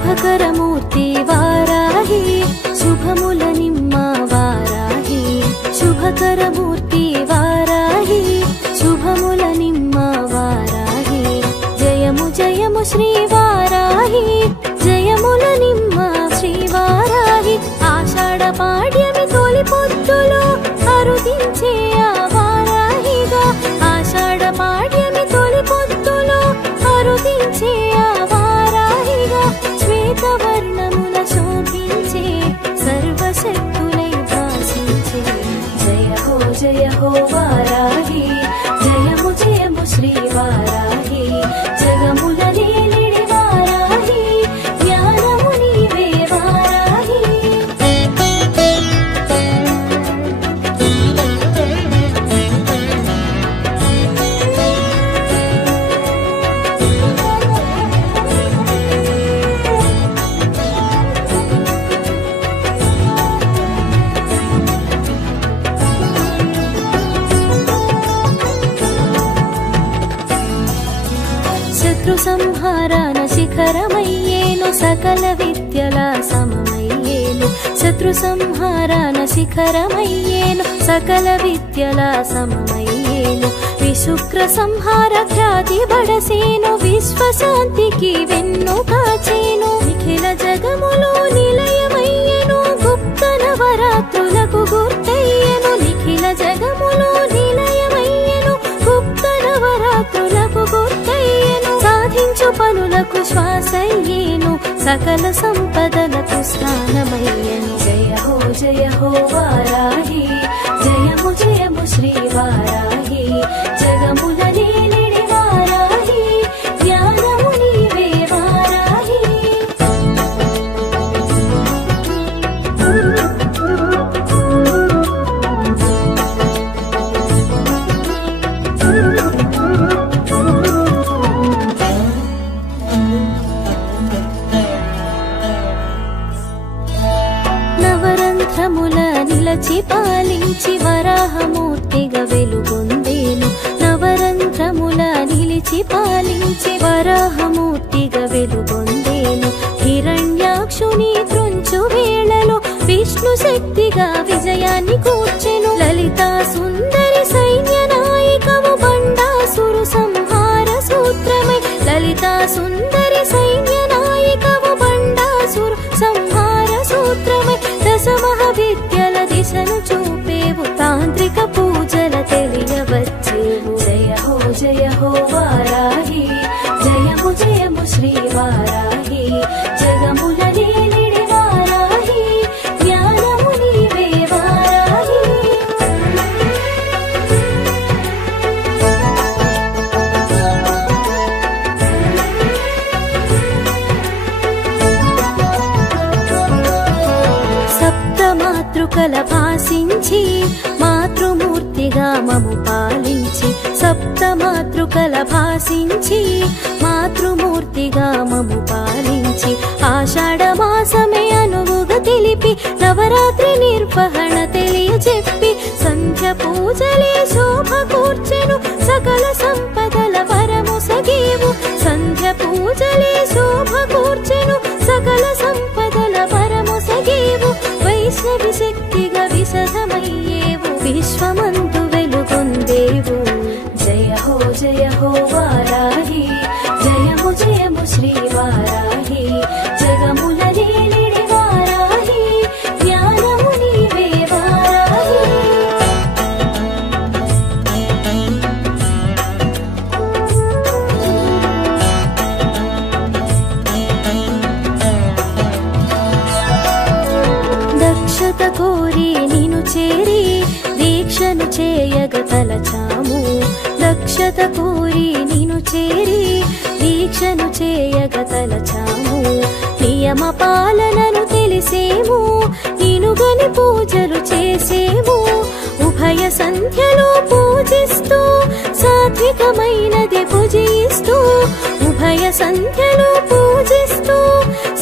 శుభకరమూర్తి వారాహి శుభముల నిమ్మ వారాహి శుభకరమూర్తి వారాహి శుభముల నిమ్మ వారాహి. జయము జయము శ్రీ వారాహి. జయ హో జయ హో వారాహి జయము జయము సంహారాన శిఖరమయ్యేను సకల విద్యల సమమయ్యేను. శత్రు సంహారాన శిఖరమయ్యేను సకల విద్యల సమమయ్యేను. విశుక్ర సంహార ఖ్యాతి బడసేను విశ్వశాంతికి వెన్ను కాచేను. నిఖిల జగములో నిలయమయ్యేను గుప్త నవరాత్రులకు పనులకు శ్వాసయ్యేను సకల సంపదలకు స్థానమయ్యను. జయ హో జయ హో వారాహి. నిలచి పాలించి వరాహమూర్తిగా వెలుగొందేను. నవరంధ్రముల నిలిచి పాలించి వరాహమూర్తిగా వెలుగొందేను. హిరణ్యాక్షుని త్రుంచు వేళలో విష్ణు శక్తిగా విజయాన్ని కూర్చెను. లలితా సుందరి కల భాసించి మాతృమూర్తిగా మము పాలించి సప్త మాతృకల భాసించి మాతృమూర్తిగా మము పాలించి ఆషాఢ మాసమే అనువుగా తెలిపి నవరాత్రి నిర్వహణ తెలియచెప్పి సంధ్య పూజలే దక్షత కోరి నిను చేరి దీక్షను చేయగ తలచాము నియమ పాలనను తెలిసేము నినుగని పూజలు చేసేము. ఉభయ సంధ్యలో పూజిస్తూ సాత్వికమైనది పూజిస్తూ ఉభయ సంధ్యలో పూజిస్తూ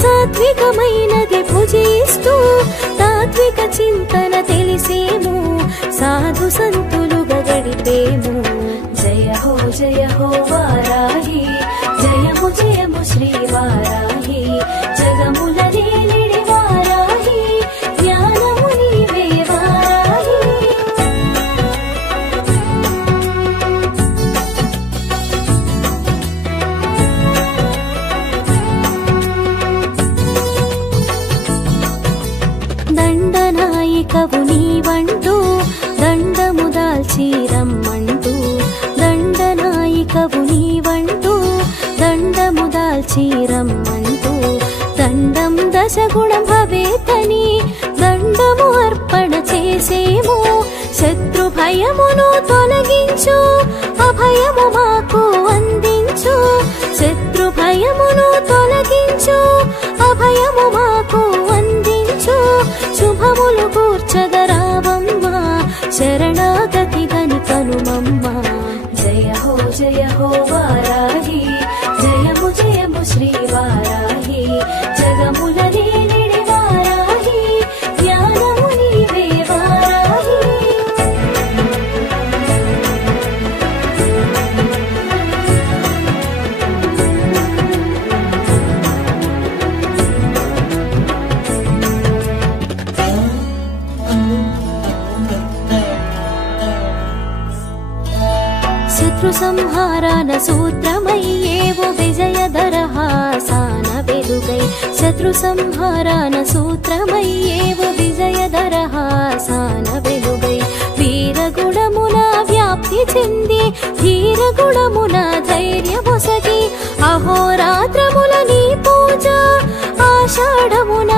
సాత్వికమైనది పూజిస్తూ తాత్విక చింతన తెలిసేము. సాధు సంత దాల్చి రమ్మంటూ దండం దశగుణం భవేతని దండము అర్పణ చేసేము శత్రు భయమును తొలగించు అభయము మాకు అందించు. శత్రు భయమును తొలగించు అభయము మాకు అందించు. శుభములు కూర్చగరా శత్రుసంహారాన సూత్రమయ్యేవ సంహారాన సూత్రమయ్యేవు విజయధరహాసాన వెలుగై వీరగుణమున వ్యాప్తి చెంది ధీరగుణమున ధైర్యమొసగి అహోరాత్రముల నీ పూజ ఆషాఢమున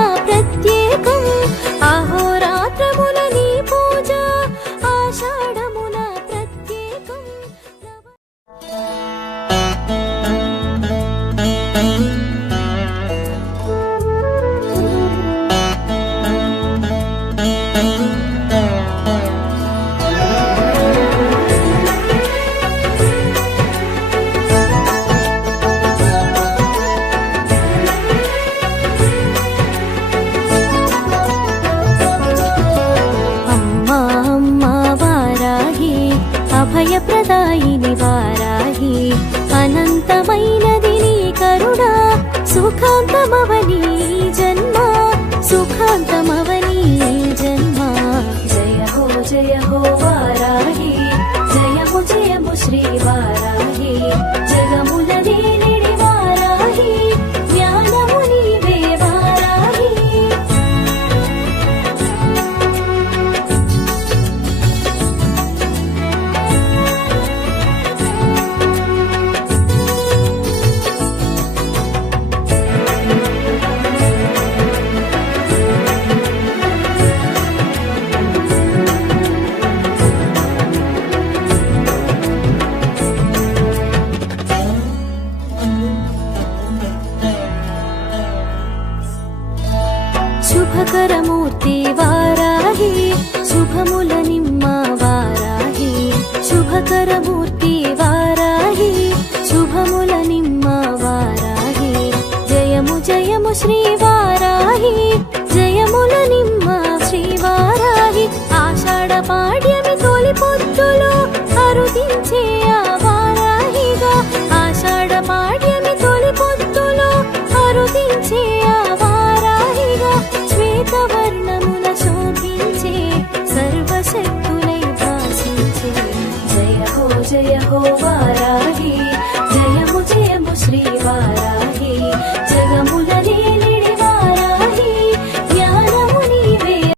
అనంతమైనది నీ కరుణ. సుఖాంతమవని ఈ జన్మ. సుఖాంతమవని